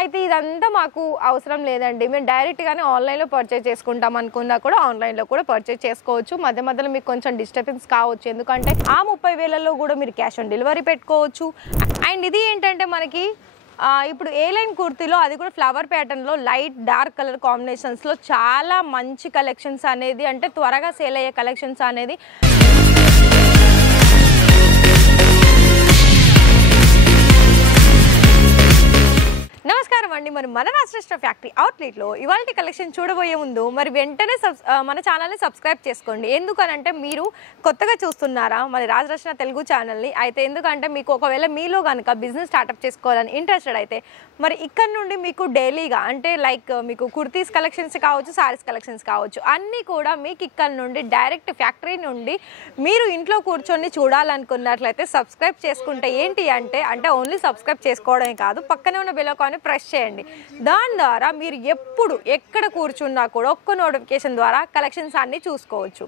అయితే ఇదంతా మాకు అవసరం లేదండి, మేము డైరెక్ట్గానే ఆన్లైన్లో పర్చేజ్ చేసుకుంటాం అనుకున్నా కూడా ఆన్లైన్లో కూడా పర్చేజ్ చేసుకోవచ్చు. మధ్య మధ్యలో మీకు కొంచెం డిస్టర్బెన్స్ కావచ్చు, ఎందుకంటే ఆ 30,000లో కూడా మీరు క్యాష్ ఆన్ డెలివరీ పెట్టుకోవచ్చు. అండ్ ఇది ఏంటంటే మనకి ఇప్పుడు ఏ లైన్ కుర్తీలో అది కూడా ఫ్లవర్ ప్యాటర్న్లో లైట్ డార్క్ కలర్ కాంబినేషన్స్లో చాలా మంచి కలెక్షన్స్ అనేది, అంటే త్వరగా సేల్ అయ్యే కలెక్షన్స్ అనేది నమస్కారం అండి. మరి మన రాజరత్న ఫ్యాక్టరీ అవుట్లెట్లో ఇవాల్టి కలెక్షన్ చూడబోయే ముందు మరి వెంటనే మన ఛానల్ని సబ్స్క్రైబ్ చేసుకోండి. ఎందుకనంటే మీరు కొత్తగా చూస్తున్నారా మరి రాజరత్న తెలుగు ఛానల్ని, అయితే ఎందుకంటే మీకు ఒకవేళ మీలో కనుక బిజినెస్ స్టార్ట్అప్ చేసుకోవాలని ఇంట్రెస్టెడ్ అయితే మరి ఇక్కడ నుండి మీకు డైలీగా అంటే లైక్ మీకు కుర్తీస్ కలెక్షన్స్ కావచ్చు, సారీస్ కలెక్షన్స్ కావచ్చు, అన్నీ కూడా మీకు ఇక్కడ నుండి డైరెక్ట్ ఫ్యాక్టరీ నుండి మీరు ఇంట్లో కూర్చొని చూడాలనుకున్నట్లయితే సబ్స్క్రైబ్ చేసుకుంటే ఏంటి అంటే ఓన్లీ సబ్స్క్రైబ్ చేసుకోవడమే కాదు, పక్కనే ఉన్న బెల్ ఐకాన్ని ప్రెస్ చేయండి. దాని ద్వారా మీరు ఎప్పుడు ఎక్కడ కూర్చున్నా కూడా ఒక్క నోటిఫికేషన్ ద్వారా కలెక్షన్స్ అన్నీ చూసుకోవచ్చు.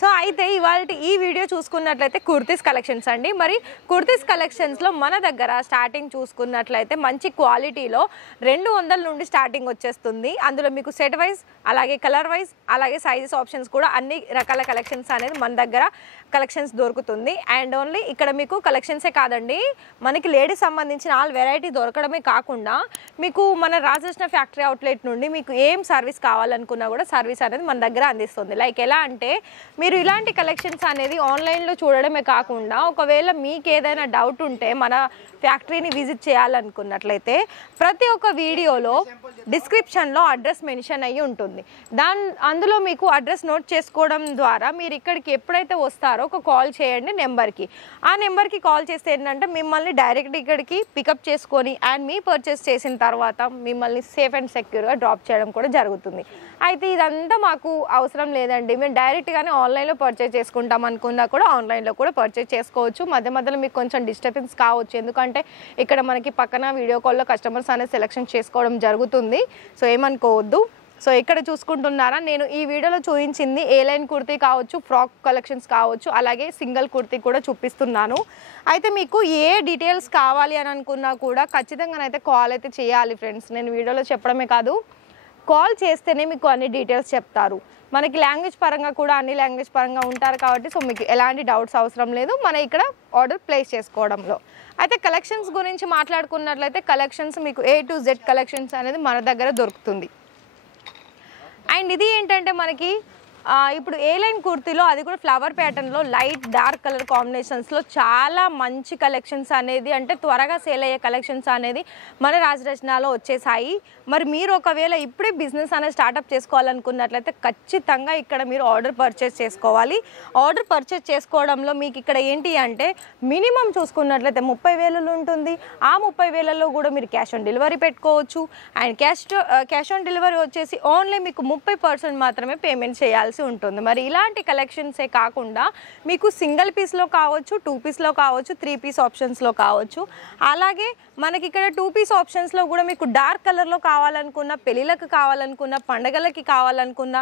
సో అయితే ఇవాళ ఈ వీడియో చూసుకున్నట్లయితే కుర్తీస్ కలెక్షన్స్ అండి. మరి కుర్తీస్ కలెక్షన్స్లో మన దగ్గర స్టార్టింగ్ చూసుకున్నట్లయితే మంచి క్వాలిటీలో 200 నుండి స్టార్టింగ్ వచ్చేస్తుంది. అందులో మీకు సెట్ వైజ్ అలాగే కలర్ వైజ్ అలాగే సైజెస్ ఆప్షన్స్ కూడా అన్ని రకాల కలెక్షన్స్ అనేది మన దగ్గర కలెక్షన్స్ దొరుకుతుంది. అండ్ ఓన్లీ ఇక్కడ మీకు కలెక్షన్సే కాదండి, మనకి లేడీస్ సంబంధించిన ఆల్ వెరైటీ దొరకడమే కాకుండా మీకు మన రాజరత్న ఫ్యాక్టరీ అవుట్లెట్ నుండి మీకు ఏం సర్వీస్ కావాలనుకున్నా కూడా సర్వీస్ అనేది మన దగ్గర అందిస్తుంది. లైక్ ఎలా అంటే మీరు ఇలాంటి కలెక్షన్స్ అనేది ఆన్లైన్లో చూడడమే కాకుండా ఒకవేళ మీకు ఏదైనా డౌట్ ఉంటే మన ఫ్యాక్టరీని విజిట్ చేయాలనుకున్నట్లయితే ప్రతి ఒక్క వీడియోలో డిస్క్రిప్షన్లో అడ్రస్ మెన్షన్ అయ్యి ఉంటుంది. అందులో మీకు అడ్రస్ నోట్ చేసుకోవడం ద్వారా మీరు ఇక్కడికి ఎప్పుడైతే వస్తారో ఒక కాల్ చేయండి నెంబర్కి. ఆ నెంబర్కి కాల్ చేస్తే ఏంటంటే మిమ్మల్ని డైరెక్ట్ ఇక్కడికి పికప్ చేసుకొని అండ్ మీ పర్చేస్ చేసిన తర్వాత మిమ్మల్ని సేఫ్ అండ్ సెక్యూర్గా డ్రాప్ చేయడం కూడా జరుగుతుంది. అయితే ఇదంతా మాకు అవసరం లేదండి, మేము డైరెక్ట్గానే ఆన్లైన్లో పర్చేజ్ చేసుకుంటాం అనుకున్నా కూడా ఆన్లైన్లో కూడా పర్చేజ్ చేసుకోవచ్చు. మధ్య మధ్యలో మీకు కొంచెం డిస్టర్బెన్స్ కావచ్చు, ఎందుకంటే ఇక్కడ మనకి పక్కన వీడియో కాల్లో కస్టమర్స్ అనేది సెలెక్షన్ చేసుకోవడం జరుగుతుంది. సో ఏమనుకోవద్దు. సో ఇక్కడ చూసుకుంటున్నారా, నేను ఈ వీడియోలో చూపించింది ఏ లైన్ కుర్తీ కావచ్చు, ఫ్రాక్ కలెక్షన్స్ కావచ్చు, అలాగే సింగిల్ కుర్తీ కూడా చూపిస్తున్నాను. అయితే మీకు ఏ డీటెయిల్స్ కావాలి అని అనుకున్నా కూడా ఖచ్చితంగానైతే కాల్ అయితే చేయాలి ఫ్రెండ్స్. నేను వీడియోలో చెప్పడమే కాదు, కాల్ చేస్తేనే మీకు అన్ని డీటెయిల్స్ చెప్తారు. మనకి లాంగ్వేజ్ పరంగా కూడా అన్ని లాంగ్వేజ్ పరంగా ఉంటారు కాబట్టి సో మీకు ఎలాంటి డౌట్స్ అవసరం లేదు మన ఇక్కడ ఆర్డర్ ప్లేస్ చేసుకోవడంలో. అయితే కలెక్షన్స్ గురించి మాట్లాడుకున్నట్లయితే కలెక్షన్స్ మీకు A to Z కలెక్షన్స్ అనేది మన దగ్గర దొరుకుతుంది. అండ్ ఇది ఏంటంటే మనకి ఇప్పుడు ఏ లైన్ కుర్తీలో అది కూడా ఫ్లవర్ ప్యాటర్న్లో లైట్ డార్క్ కలర్ కాంబినేషన్స్లో చాలా మంచి కలెక్షన్స్ అనేది, అంటే త్వరగా సేల్ అయ్యే కలెక్షన్స్ అనేది మన రాజరత్నలో వచ్చేసాయి. మరి మీరు ఒకవేళ ఇప్పుడే బిజినెస్ అనేది స్టార్ట్అప్ చేసుకోవాలనుకున్నట్లయితే ఖచ్చితంగా ఇక్కడ మీరు ఆర్డర్ పర్చేస్ చేసుకోవాలి. ఆర్డర్ పర్చేస్ చేసుకోవడంలో మీకు ఇక్కడ ఏంటి అంటే మినిమం చూసుకున్నట్లయితే 30,000 ఉంటుంది. ఆ 30,000లో కూడా మీరు క్యాష్ ఆన్ డెలివరీ పెట్టుకోవచ్చు. అండ్ క్యాష్ ఆన్ డెలివరీ వచ్చేసి ఓన్లీ మీకు 30% మాత్రమే పేమెంట్ చేయాలి ఉంటుంది. మరి ఇలాంటి కలెక్షన్సే కాకుండా మీకు సింగిల్ పీస్లో కావచ్చు, 2 పీస్లో కావచ్చు, 3 పీస్ ఆప్షన్స్లో కావచ్చు. అలాగే మనకి ఇక్కడ 2 పీస్ ఆప్షన్స్లో కూడా మీకు డార్క్ కలర్లో కావాలనుకున్న, పెళ్ళిళ్ళకి కావాలనుకున్న, పండగలకి కావాలనుకున్న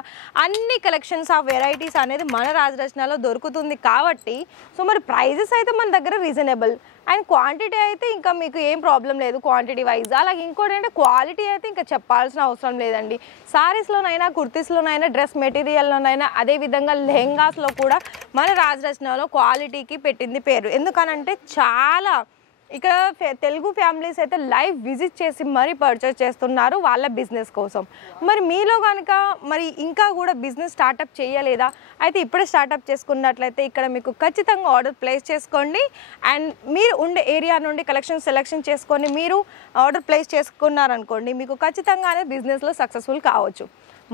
అన్ని కలెక్షన్స్ ఆఫ్ వెరైటీస్ అనేది మన రాజరత్నలో దొరుకుతుంది. కాబట్టి సో మరి ప్రైజెస్ అయితే మన దగ్గర రీజనబుల్ అండ్ క్వాంటిటీ అయితే ఇంకా మీకు ఏం ప్రాబ్లం లేదు క్వాంటిటీ వైజ్. అలాగే ఇంకోటి అంటే క్వాలిటీ అయితే ఇంకా చెప్పాల్సిన అవసరం లేదండి. సారీస్లోనైనా, కుర్తీస్లోనైనా, డ్రెస్ మెటీరియల్లోనైనా, అదేవిధంగా లెహెంగాస్లో కూడా మన రాజరత్నలో క్వాలిటీకి పెట్టింది పేరు. ఎందుకనంటే చాలా ఇక్కడ తెలుగు ఫ్యామిలీస్ అయితే లైవ్ విజిట్ చేసి మరీ పర్చేస్ చేస్తున్నారు వాళ్ళ బిజినెస్ కోసం. మరి మీలో కనుక మరి ఇంకా కూడా బిజినెస్ స్టార్ట్అప్ చేయలేదా, అయితే ఇప్పుడే స్టార్ట్అప్ చేసుకున్నట్లయితే ఇక్కడ మీకు ఖచ్చితంగా ఆర్డర్ ప్లేస్ చేసుకోండి. అండ్ మీరు ఉండే ఏరియా నుండి కలెక్షన్ సెలెక్షన్ చేసుకొని మీరు ఆర్డర్ ప్లేస్ చేసుకున్నారనుకోండి మీకు ఖచ్చితంగానే బిజినెస్లో సక్సెస్ఫుల్ కావచ్చు.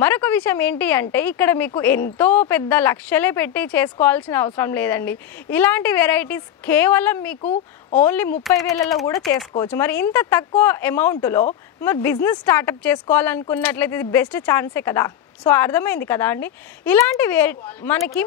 మరొక విషయం ఏంటి అంటే ఇక్కడ మీకు ఎంతో పెద్ద లక్షలే పెట్టి చేసుకోవాల్సిన అవసరం లేదండి. ఇలాంటి వెరైటీస్ కేవలం మీకు ఓన్లీ 30,000లో కూడా చేసుకోవచ్చు. మరి ఇంత తక్కువ అమౌంట్లో మరి బిజినెస్ స్టార్ట్అప్ చేసుకోవాలనుకున్నట్లయితే ఇది బెస్ట్ ఛాన్సే కదా. సో అర్థమైంది కదా అండి. ఇలాంటి మనకి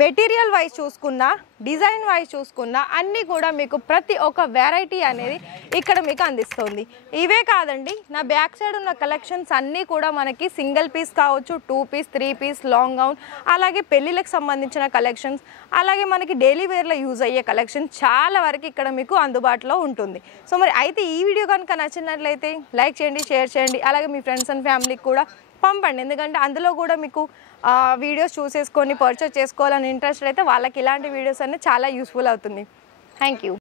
మెటీరియల్ వైజ్ చూసుకున్నా, డిజైన్ వైజ్ చూసుకున్నా అన్నీ కూడా మీకు ప్రతి ఒక్క వెరైటీ అనేది ఇక్కడ మీకు అందిస్తుంది. ఇవే కాదండి, నా బ్యాక్ సైడ్ ఉన్న కలెక్షన్స్ అన్నీ కూడా మనకి సింగిల్ పీస్ కావచ్చు, 2 పీస్, 3 పీస్, లాంగ్ గౌన్, అలాగే పెళ్ళిళ్ళకి సంబంధించిన కలెక్షన్స్, అలాగే మనకి డైలీ వేర్లో యూజ్ అయ్యే కలెక్షన్ చాలా వరకు ఇక్కడ మీకు అందుబాటులో ఉంటుంది. సో మరి అయితే ఈ వీడియో కనుక నచ్చినట్లయితే లైక్ చేయండి, షేర్ చేయండి, అలాగే మీ ఫ్రెండ్స్ అండ్ ఫ్యామిలీకి కూడా పంపండి. ఎందుకంటే అందులో కూడా మీకు వీడియోస్ చూసేసుకొని పర్చేస్ చేసుకోవాలని ఇంట్రెస్ట్ అయితే వాళ్ళకి ఇలాంటి వీడియోస్ అన్నీ చాలా యూస్ఫుల్ అవుతుంది. Thank you.